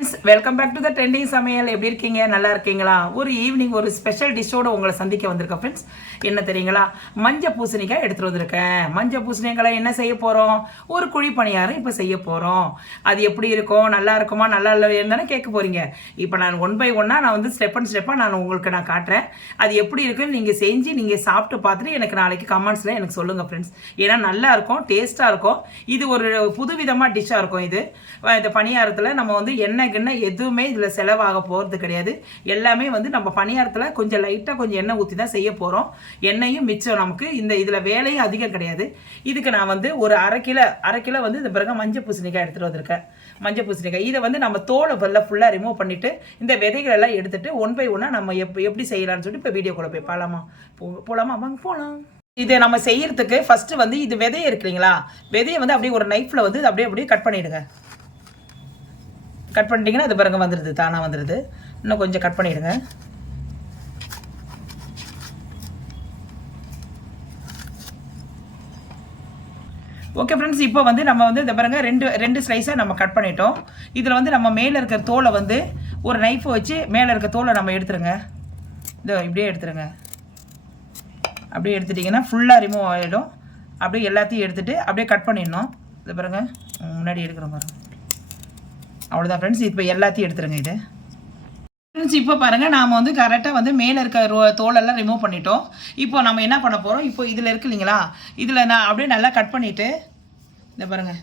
Welcome back to the trending சமையல் எப்படி இருக்கீங்க? நல்லா இருக்கீங்களா? ஒரு ஈவினிங் ஒரு ஸ்பெஷல் டிஷ்ஷோட உங்களை சந்திக்க வந்திருக்கேன் ஃப்ரெண்ட்ஸ் என்ன தெரியுங்களா? மஞ்சள் பூசணிக்காய் எடுத்துகிட்டு வந்திருக்கேன். மஞ்சள் பூசணிக்காய் என்ன செய்ய போகிறோம் ஒரு குழி பணியாரம் இப்போ செய்ய போகிறோம் அது எப்படி இருக்கும்? நல்லா இருக்குமா? நல்லா இல்லைன்னு தானே கேட்க போகிறீங்க இப்போ நான் ஒன் பை ஒன்னாக நான் வந்து ஸ்டெப் அண்ட் ஸ்டெப்பாக நான் உங்களுக்கு நான் காட்டுறேன். அது எப்படி இருக்குன்னு நீங்கள் செஞ்சு நீங்கள் சாப்பிட்டு பார்த்துட்டு எனக்கு நாளைக்கு கமெண்ட்ஸில் எனக்கு சொல்லுங்கள் ஃப்ரெண்ட்ஸ் ஏன்னா நல்லா இருக்கும் டேஸ்ட்டாக இருக்கும். இது ஒரு புதுவிதமாக டிஷ்ஷாக இருக்கும் இது. இந்த பணியாரத்தில் நம்ம வந்து எண்ணெய் என்ன எதுவுமே இதில் செலவாக போகிறது கிடையாது. எல்லாமே வந்து நம்ம பணியாரத்தில் கொஞ்சம் லைட்டாக கொஞ்சம் எண்ணெய் ஊற்றி தான் செய்ய போகிறோம் எண்ணெயும் மிச்சம் நமக்கு. இந்த இதில் வேலையும் அதிகம் கிடையாது. இதுக்கு நான் வந்து ஒரு அரை கிலோ அரை கிலோ வந்து இந்த பிறகு மஞ்சள் பூசணிக்காய் எடுத்துகிட்டு வந்திருக்கேன். மஞ்சள் பூசணிக்காய். இதை வந்து நம்ம தோலை ஃபுல்லாக ஃபுல்லாக ரிமூவ் பண்ணிவிட்டு இந்த விதைகள் எல்லாம் ஒன் பை ஒன்னாக நம்ம எப் எப்படி செய்யலாம்னு சொல்லிட்டு இப்போ வீடியோக்குள்ளே போய் போகலாமா போ போகலாமா வாங்க போகலாம் இதை நம்ம செய்யறதுக்கு ஃபஸ்ட்டு வந்து இது விதையை இருக்கு இல்லைங்களா? விதையை வந்து அப்படியே ஒரு நைஃப்பில் வந்து அப்படியே அப்படியே கட் பண்ணிவிடுங்க கட் பண்ணிட்டீங்கன்னா அது பாருங்க வந்துடுது தானாக வந்துடுது இன்னும் கொஞ்சம் கட் பண்ணிவிடுங்க ஓகே ஃப்ரெண்ட்ஸ் இப்போ வந்து நம்ம வந்து இந்த பாருங்க ரெண்டு ரெண்டு ஸ்லைஸாக நம்ம கட் பண்ணிட்டோம். இதில் வந்து நம்ம மேலே இருக்கிற தோலை வந்து ஒரு நைஃபை வச்சு மேலே இருக்க தோலை நம்ம எடுத்துருங்க. இதோ இப்படியே எடுத்துருங்க. அப்படியே எடுத்துட்டிங்கன்னா ஃபுல்லாக ரிமூவ் ஆகிடும் அப்படியே எல்லாத்தையும் எடுத்துகிட்டு அப்படியே கட் பண்ணிடணும். இது பாருங்க முன்னாடி எடுக்கிற பாருங்க. அவ்வளோதான் ஃப்ரெண்ட்ஸ் இப்போ எல்லாத்தையும் எடுத்துருங்க இது. ஃப்ரெண்ட்ஸ் இப்போ பாருங்கள் நாம் வந்து கரெக்டாக வந்து மேலே இருக்க ரோ தோலெல்லாம் ரிமூவ் பண்ணிட்டோம். இப்போ நம்ம என்ன பண்ண போகிறோம் இப்போ இதில் இருக்கு இல்லைங்களா? இதில் நான் அப்படியே நல்லா கட் பண்ணிவிட்டு இந்த பாருங்கள்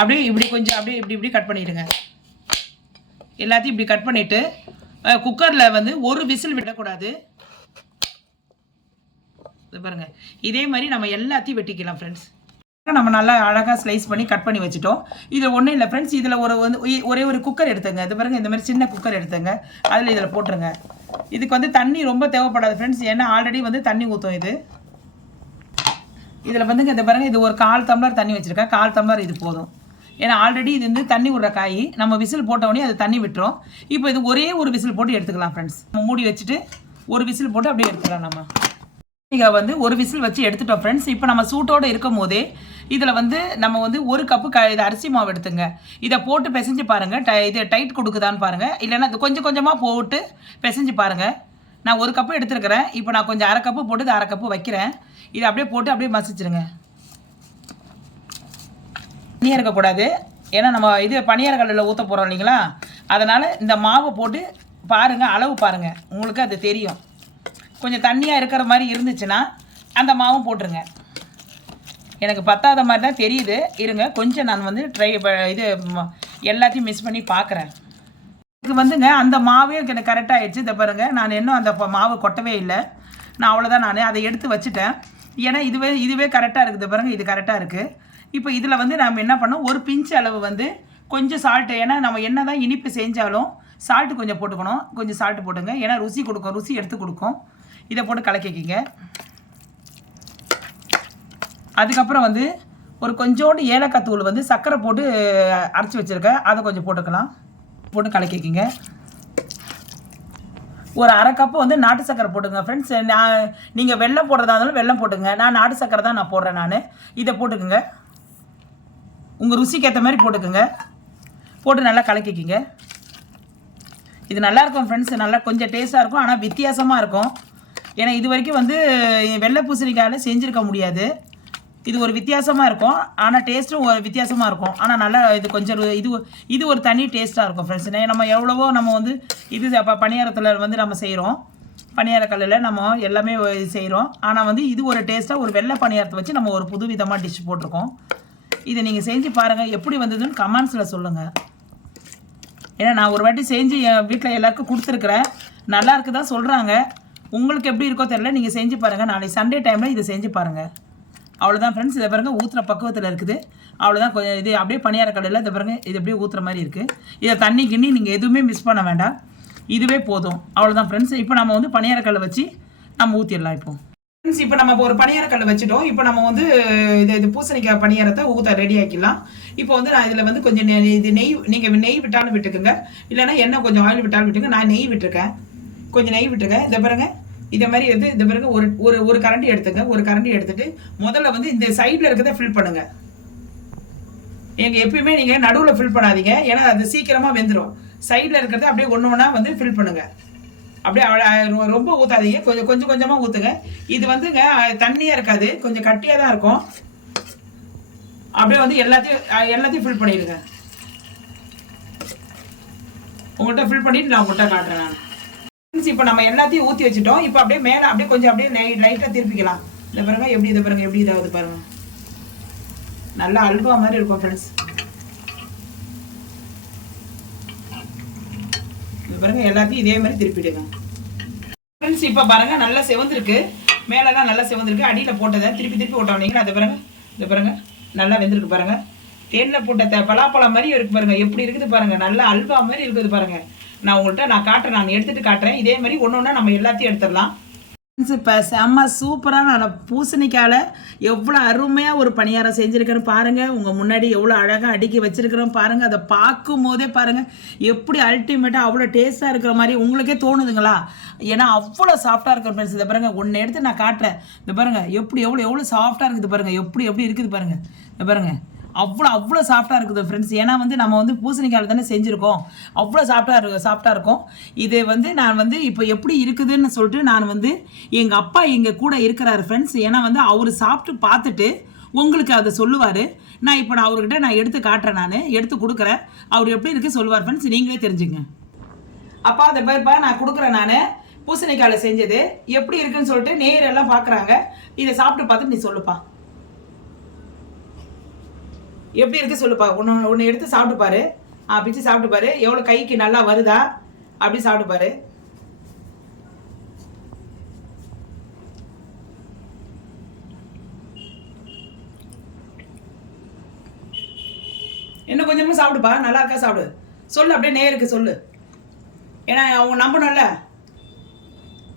அப்படியே இப்படி கொஞ்சம் அப்படியே இப்படி இப்படி கட் பண்ணிவிடுங்க எல்லாத்தையும் இப்படி கட் பண்ணிவிட்டு குக்கரில் வந்து ஒரு விசில் விடக்கூடாது. இது பாருங்கள் இதே மாதிரி நம்ம எல்லாத்தையும் வெட்டிக்கலாம் ஃப்ரெண்ட்ஸ் நம்ம நல்லா அழகாக ஸ்லைஸ் பண்ணி கட் பண்ணி வச்சுட்டோம். இது ஒன்றும் இல்லை ஃப்ரெண்ட்ஸ் இதில் ஒரு வந்து ஒரே ஒரு குக்கர் எடுத்துங்க. இது பாருங்க இந்த மாதிரி சின்ன குக்கர் எடுத்துங்க. அதில் இதில் போட்டுருங்க. இதுக்கு வந்து தண்ணி ரொம்ப தேவைப்படாது ஃப்ரெண்ட்ஸ் ஏன்னா ஆல்ரெடி வந்து தண்ணி ஊற்றும் இது. இதில் வந்துங்க இந்த பாருங்க இது ஒரு கால் டம்ளர் தண்ணி வச்சுருக்கேன். கால் டம்ளர் இது போதும். ஏன்னா ஆல்ரெடி இது வந்து தண்ணி விடுற காய். நம்ம விசில் போட்ட அது தண்ணி விட்டுரும். இப்போ இது ஒரே ஒரு விசில் போட்டு எடுத்துக்கலாம் ஃப்ரெண்ட்ஸ் நம்ம மூடி வச்சுட்டு ஒரு விசில் போட்டு அப்படியே எடுத்துக்கலாம் நம்ம. நீங்கள் வந்து ஒரு விசில் வச்சு எடுத்துட்டோம் ஃப்ரெண்ட்ஸ் இப்போ நம்ம சூட்டோடு இருக்கும் போதே இதில் வந்து நம்ம வந்து ஒரு கப்பு க இது அரிசி மாவு எடுத்துங்க. இதை போட்டு பிசைஞ்சு பாருங்கள் டை இது டைட் கொடுக்குதான்னு பாருங்கள் இல்லைன்னா இது கொஞ்சம் கொஞ்சமாக போட்டு பிசைஞ்சு பாருங்கள் நான் ஒரு கப்பு எடுத்துருக்கிறேன். இப்போ நான் கொஞ்சம் அரை கப்பு போட்டு இது அரை கப்பு வைக்கிறேன். இதை அப்படியே போட்டு அப்படியே மசிச்சிருங்க. தண்ணியாக இருக்கக்கூடாது. ஏன்னா நம்ம இது பனியார் கல்லில் ஊற்ற போகிறோம் இல்லைங்களா? அதனால் இந்த மாவை போட்டு பாருங்கள் அளவு பாருங்கள் உங்களுக்கு அது தெரியும். கொஞ்சம் தண்ணியாக இருக்கிற மாதிரி இருந்துச்சுன்னா அந்த மாவும் போட்டுருங்க. எனக்கு பத்தாத மாதிரி தான் தெரியுது. இருங்க கொஞ்சம் நான் வந்து ட்ரை இது எல்லாத்தையும் மிஸ் பண்ணி பார்க்குறேன் இது வந்துங்க அந்த மாவே எனக்கு கரெக்டாக ஆயிடுச்சு. இதை பாருங்கள் நான் இன்னும் அந்த மாவு கொட்டவே இல்லை. நான் அவ்வளோதான் நான் அதை எடுத்து வச்சுட்டேன். ஏன்னா இதுவே இதுவே கரெக்டாக இருக்குது. பாருங்கள் இது கரெக்டாக இருக்குது இப்போ இதில் வந்து நம்ம என்ன பண்ணோம் ஒரு பிஞ்ச் அளவு வந்து கொஞ்சம் சால்ட்டு ஏன்னா நம்ம என்ன தான் இனிப்பு செஞ்சாலும் சால்ட்டு கொஞ்சம் போட்டுக்கணும். கொஞ்சம் சால்ட்டு போட்டுங்க. ஏன்னா ருசி கொடுக்கும் ருசி எடுத்து கொடுக்கும். இதை போட்டு கலக்கிக்கிங்க. அதுக்கப்புறம் வந்து ஒரு கொஞ்சோண்டு ஏலக்காய் தூள் வந்து சர்க்கரை போட்டு அரைச்சி வச்சுருக்கேன். அதை கொஞ்சம் போட்டுக்கலாம். போட்டு கலக்கிக்கிங்க. ஒரு அரை கப்பு வந்து நாட்டு சக்கரை போட்டுங்க ஃப்ரெண்ட்ஸ் நான் நீங்கள் வெல்லம் போடுறதா இருந்தாலும் வெள்ளம் போட்டுங்க. நான் நாட்டு சக்கரை தான் நான் போடுறேன் நான். இதை போட்டுக்குங்க. உங்கள் ருசிக்கு ஏற்ற மாதிரி போட்டுக்குங்க. போட்டு நல்லா கலக்கிக்கிங்க. இது நல்லாயிருக்கும் ஃப்ரெண்ட்ஸ் நல்லா கொஞ்சம் டேஸ்ட்டாக இருக்கும். ஆனால் வித்தியாசமாக இருக்கும். ஏன்னா இது வரைக்கும் வந்து வெள்ளை பூசணிக்காயில் செஞ்சுருக்க முடியாது. இது ஒரு வித்தியாசமாக இருக்கும். ஆனால் டேஸ்ட்டும் ஒரு வித்தியாசமாக இருக்கும். ஆனால் நல்லா இது கொஞ்சம் இது இது ஒரு தனி டேஸ்ட்டாக இருக்கும் ஃப்ரெண்ட்ஸ் நம்ம எவ்வளவோ நம்ம வந்து இது அப்போ பணியாரத்தில் வந்து நம்ம செய்கிறோம் பணியாரக்கல்லில் நம்ம எல்லாமே செய்கிறோம் ஆனால் வந்து இது ஒரு டேஸ்ட்டாக ஒரு வெள்ளை பணியாரத்தை வச்சு நம்ம ஒரு புது விதமாக டிஷ் போட்டிருக்கோம். இதை நீங்கள் செஞ்சு பாருங்கள் எப்படி வந்ததுன்னு கமெண்ட்ஸில் சொல்லுங்கள் ஏன்னா நான் ஒரு வாட்டி செஞ்சு என் வீட்டில் எல்லாருக்கும் கொடுத்துருக்குறேன். நல்லா இருக்கு தான் சொல்கிறாங்க உங்களுக்கு எப்படி இருக்கோ தெரியல நீங்கள் செஞ்சு பாருங்கள் நாளைக்கு சண்டே டைமில் இதை செஞ்சு பாருங்கள் அவ்வளோதான் ஃப்ரெண்ட்ஸ் இதை பாருங்கள் ஊற்றுற பக்குவத்தில் இருக்குது. அவ்வளோதான் கொஞ்சம் இது அப்படியே பணியார கடையில் இதை பாருங்கள் இது அப்படியே ஊற்றுற மாதிரி இருக்குது இதை தண்ணி கிண்ணி நீங்கள் எதுவுமே மிஸ் பண்ண வேண்டாம். இதுவே போதும். அவ்வளோதான் ஃப்ரெண்ட்ஸ் இப்போ நம்ம வந்து பணியாரக்கல்லை வச்சு நம்ம ஊற்றிடலாம் இப்போ. ஃப்ரெண்ட்ஸ் இப்போ நம்ம ஒரு பணியாரக்கல்லை வச்சுட்டோம். இப்போ நம்ம வந்து இது இது பூசணிக்காய் பணியாரத்தை ஊற்ற ரெடி ஆக்கிடலாம். இப்போ வந்து நான் இதில் வந்து கொஞ்சம் இது நெய் நீங்கள் நெய் விட்டாலும் விட்டுக்குங்க. இல்லைன்னா எண்ணெய் கொஞ்சம் ஆயில் விட்டாலும் விட்டுங்க நான் நெய் விட்டுருக்கேன். கொஞ்சம் நெய் விட்டுருக்கேன் இதை பாருங்கள் இதை மாதிரி வந்து இந்த பிறகு ஒரு ஒரு ஒரு கரண்டி எடுத்துங்க. ஒரு கரண்டி எடுத்துட்டு முதல்ல வந்து இந்த சைடில் இருக்கிறத ஃபில் பண்ணுங்க. எங்க எப்பயுமே நீங்க நடுவில் ஃபில் பண்ணாதீங்க. ஏன்னா அது சீக்கிரமா வெந்துடும் சைடில் இருக்கிறத அப்படியே ஒன்று ஒன்றா வந்து ஃபில் பண்ணுங்க. அப்படியே ரொம்ப ஊற்றாதீங்க கொஞ்சம் கொஞ்சம் கொஞ்சமாக ஊற்றுங்க இது வந்துங்க தண்ணியாக இருக்காது. கொஞ்சம் கட்டியாக தான் இருக்கும். அப்படியே வந்து எல்லாத்தையும் எல்லாத்தையும் ஃபில் பண்ணிடுங்க. உங்கள்கிட்ட ஃபில் பண்ணிட்டு நான் உங்கள்கிட்ட காட்டுறேன் நான். இப்போ நம்ம எல்லாத்தையும் ஊற்றி வச்சுட்டோம் இப்போ அப்படியே மேலே அப்படியே கொஞ்சம் அப்படியே லைட் லைட்டாக திருப்பிக்கலாம். இந்த பாருங்க எப்படி இதை பாருங்க எப்படி இதாகுது பாருங்க. நல்லா அல்வா மாதிரி இருக்கும் ஃப்ரெண்ட்ஸ் இதை பாருங்க எல்லாத்தையும் இதே மாதிரி திருப்பிடுங்க. ஃப்ரெண்ட்ஸ் இப்போ பாருங்க நல்லா செவந்திருக்கு. மேலெல்லாம் நல்லா செவந்திருக்கு. அடியில் போட்டதை திருப்பி திருப்பி ஓட்டவனீங்களா அதை பாருங்க இதை பாருங்க நல்லா வெந்திருக்கு பாருங்க. தேனில் போட்ட பலாப்பழம் மாதிரி இருக்கு பாருங்க. எப்படி இருக்குது பாருங்க நல்லா அல்வா மாதிரி இருக்குது பாருங்க. நான் உங்கள்கிட்ட நான் காட்டுறேன் நான் எடுத்துட்டு காட்டுறேன். இதே மாதிரி ஒன்று ஒன்றா நம்ம எல்லாத்தையும் எடுத்துடலாம். இப்போ செம்ம சூப்பராக நான் பூசணிக்காயில் எவ்வளோ அருமையாக ஒரு பணியாரம் செஞ்சுருக்கேன்னு பாருங்கள் உங்கள் முன்னாடி எவ்வளோ அழகாக அடுக்கி வச்சுருக்கிறோம் பாருங்கள் அதை பார்க்கும் போதே பாருங்கள் எப்படி அல்டிமேட்டாக அவ்வளோ டேஸ்ட்டாக இருக்கிற மாதிரி உங்களுக்கே தோணுதுங்களா? ஏன்னா அவ்வளோ சாஃப்டாக இருக்கிற ஃப்ரெண்ட்ஸ் இதை பாருங்கள் ஒன்று எடுத்து நான் காட்டுறேன். இந்த பாருங்கள் எப்படி எவ்வளோ எவ்வளோ சாஃப்டாக இருக்குது பாருங்கள் எப்படி எப்படி இருக்குது பாருங்கள் இந்த பாருங்கள் அவ்வளோ அவ்வளோ சாஃப்டாக இருக்குது ஃப்ரெண்ட்ஸ் ஏன்னா வந்து நம்ம வந்து பூசணிக்காயில் தானே செஞ்சுருக்கோம். அவ்வளோ சாஃப்டாக இருக்கு சாஃப்டாக இருக்கும். இது வந்து நான் வந்து இப்போ எப்படி இருக்குதுன்னு சொல்லிட்டு நான் வந்து எங்கள் அப்பா எங்கள் கூட இருக்கிறாரு ஃப்ரெண்ட்ஸ் ஏன்னா வந்து அவர் சாப்பிட்டு பார்த்துட்டு உங்களுக்கு அதை சொல்லுவார். நான் இப்போ நான் அவர்கிட்ட நான் எடுத்து காட்டுறேன் நான். எடுத்து கொடுக்குறேன். அவர் எப்படி இருக்கு சொல்லுவார் ஃப்ரெண்ட்ஸ் நீங்களே தெரிஞ்சுங்க. அப்பா அந்த பேர்ப்பா நான் கொடுக்குறேன் நான். பூசணிக்காயில் செஞ்சது எப்படி இருக்குன்னு சொல்லிட்டு நேரெல்லாம் பார்க்குறாங்க இதை சாப்பிட்டு பார்த்துட்டு நீ சொல்லுப்பா. எப்படி இருக்கு சொல்லுப்பா. ஒன்று ஒன்று எடுத்து சாப்பிட்டு பாரு. ஆ பிச்சு சாப்பிட்டு பாரு. எவ்வளோ கைக்கு நல்லா வருதா? அப்படி சாப்பிட்டு பாரு. இன்னும் கொஞ்சமா சாப்பிடுப்பா. நல்லா இருக்கா? சாப்பிடு. சொல்லு அப்படியே நேருக்கு சொல்லு. ஏன்னா அவங்க நம்பணும்ல.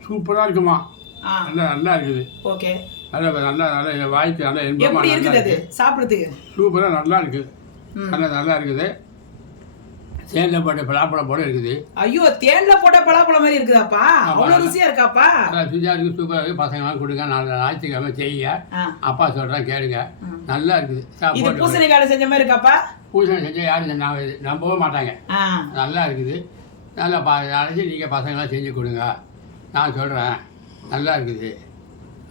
சூப்பராக இருக்குமா? ஆ. நல்லா நல்லா இருக்குது. ஓகே. நல்லா நல்லா நல்லா வாய்க்கு நல்லா இன்பமாக நல்லா அது? சாப்பிட்றதுக்கு? சூப்பராக நல்லா இருக்குது. நல்லா நல்லா இருக்குது. தேனில் போட்ட பலாப்பழம் போல இருக்குது. ஐயோ தேன்ல போட்ட பலாப்பழம் மாதிரி இருக்குதாப்பா? அவ்வளோ ருசியா இருக்காப்பா? நல்லா சுஜா இருக்குது சூப்பராக இருக்குது பசங்களாம் கொடுங்க நாலு ஞாயிற்றுக்கிழமை செய்யுங்க. ஆ. அப்பா சொல்கிறேன் கேளுங்க. நல்லா இருக்குது. இது சாப்பாடு பூசணிக்கால செஞ்ச மாதிரி இருக்காப்பா? பூசணி செஞ்சால் யாரும் நம்ப- நம்பவே மாட்டாங்க. ஆ. நல்லா இருக்குது. நல்லா பா அழைச்சி நீங்கள் பசங்களாம் செஞ்சு கொடுங்க. நான் சொல்கிறேன் நல்லா இருக்குது.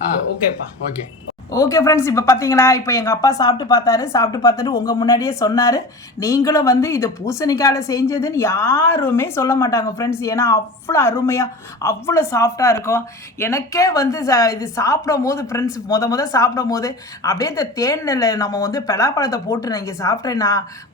ஆ ஓகேப்பா. ஓகே. ஓகே ஃப்ரெண்ட்ஸ் இப்போ பார்த்தீங்களா இப்போ எங்கள் அப்பா சாப்பிட்டு பார்த்தாரு. சாப்பிட்டு பார்த்துட்டு உங்கள் முன்னாடியே சொன்னார். நீங்களும் வந்து இது பூசணிக்காயில் செஞ்சதுன்னு யாருமே சொல்ல மாட்டாங்க ஃப்ரெண்ட்ஸ் ஏன்னா அவ்வளோ அருமையாக அவ்வளோ சாஃப்டாக இருக்கும். எனக்கே வந்து ச- இது சாப்பிடும் போது ஃப்ரெண்ட்ஸ் முத முத சாப்பிடும் போது அப்படியே இந்த தேனில் நம்ம வந்து பலாப்பழத்தை போட்டு நான் இங்கே சாப்பிட்டேன்னா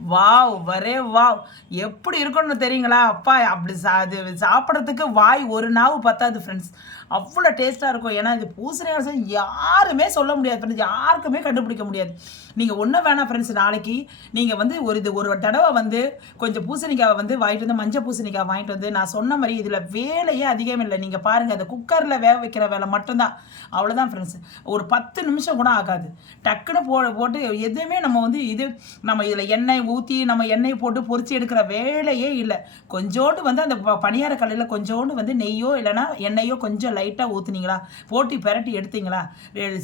வாவ் வரே வாவ். எப்படி இருக்கும்னு தெரியுங்களா? அப்பா அப்படி சா அது சாப்பிட்றதுக்கு வாய் ஒரு நாவு பத்தாது ஃப்ரெண்ட்ஸ் அவ்வளோ டேஸ்ட்டாக இருக்கும். ஏன்னா இது பூசணிக்காய் செஞ்சு யாருமே சொல்ல முடியாது. ஃப்ரெண்ட்ஸ் யாருக்குமே கண்டுபிடிக்க முடியாது. நீங்கள் ஒன்றும் வேணாம் ஃப்ரெண்ட்ஸ் நாளைக்கு நீங்கள் வந்து ஒரு இது ஒரு தடவை வந்து கொஞ்சம் பூசணிக்காவை வந்து வாங்கிட்டு வந்து மஞ்சள் பூசணிக்காய் வாங்கிட்டு வந்து நான் சொன்ன மாதிரி இதில் வேலையே அதிகம் இல்லை. நீங்கள் பாருங்கள் அந்த குக்கரில் வேக வைக்கிற வேலை மட்டும்தான். அவ்வளோதான் ஃப்ரெண்ட்ஸ் ஒரு பத்து நிமிஷம் கூட ஆகாது. டக்குன்னு போ போட்டு எதுவுமே நம்ம வந்து இது நம்ம இதில் எண்ணெய் ஊற்றி நம்ம எண்ணெய் போட்டு பொறிச்சு எடுக்கிற வேலையே இல்லை. கொஞ்சோண்டு வந்து அந்த ப- பணியார கலையில் கொஞ்சோண்டு வந்து நெய்யோ இல்லைன்னா எண்ணெயோ கொஞ்சம் லைட்டாக ஊற்றுனீங்களா போட்டி பெரட்டி எடுத்தீங்களா?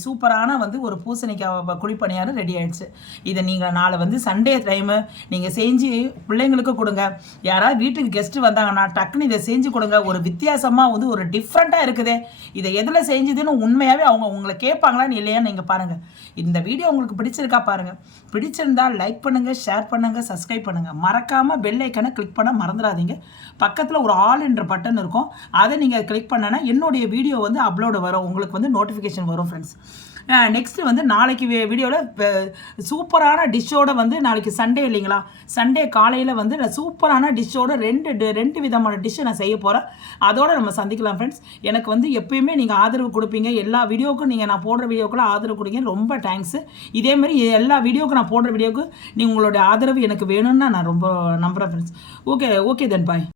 சூப்பரான சூப்பரான வந்து ஒரு பூசணிக்காய் குழிப்பணியாரம் ரெடி ஆயிடுச்சு. இதை நீங்கள் நாளை வந்து சண்டே டைமு நீங்கள் செஞ்சு பிள்ளைங்களுக்கு கொடுங்க. யாராவது வீட்டுக்கு கெஸ்ட்டு வந்தாங்கன்னா டக்குன்னு இதை செஞ்சு கொடுங்க. ஒரு வித்தியாசமாக வந்து ஒரு டிஃப்ரெண்ட்டாக இருக்குதே. இதை எதில் செஞ்சுதுன்னு உண்மையாகவே அவங்க உங்களை கேட்பாங்களான்னு இல்லையான்னு நீங்கள் பாருங்கள் இந்த வீடியோ உங்களுக்கு பிடிச்சிருக்கா பாருங்கள் பிடிச்சிருந்தால் லைக் பண்ணுங்கள் ஷேர் பண்ணுங்கள் சப்ஸ்கிரைப் பண்ணுங்கள் மறக்காமல் பெல் ஐக்கனை கிளிக் பண்ண மறந்துடாதீங்க. பக்கத்தில் ஒரு ஆல் என்ற பட்டன் இருக்கும். அதை நீங்கள் கிளிக் பண்ணனா என்னுடைய வீடியோ வந்து அப்லோடு வரும். உங்களுக்கு வந்து நோட்டிஃபிகேஷன் வரும் ஃப்ரெண்ட்ஸ் நெக்ஸ்ட் வந்து நாளைக்கு வீடியோவில் சூப்பரான டிஷ்ஷோட வந்து நாளைக்கு சண்டே இல்லைங்களா? சண்டே காலையில் வந்து நான் சூப்பரான டிஷ்ஷோட ரெண்டு ரெண்டு விதமான டிஷ்ஷை நான் செய்ய போகிறேன் அதோட நம்ம சந்திக்கலாம் ஃப்ரெண்ட்ஸ் எனக்கு வந்து எப்பயுமே நீங்கள் ஆதரவு கொடுப்பீங்க. எல்லா வீடியோவுக்கும் நீங்கள் நான் போடுற வீடியோக்கெல்லாம் ஆதரவு கொடுங்க. ரொம்ப தேங்க்ஸு இதே மாதிரி எல்லா வீடியோவுக்கும் நான் போடுற வீடியோவுக்கு நீங்கள் உங்களுடைய ஆதரவு எனக்கு வேணும்னு நான் ரொம்ப நம்புகிறேன் friends okay okay then bye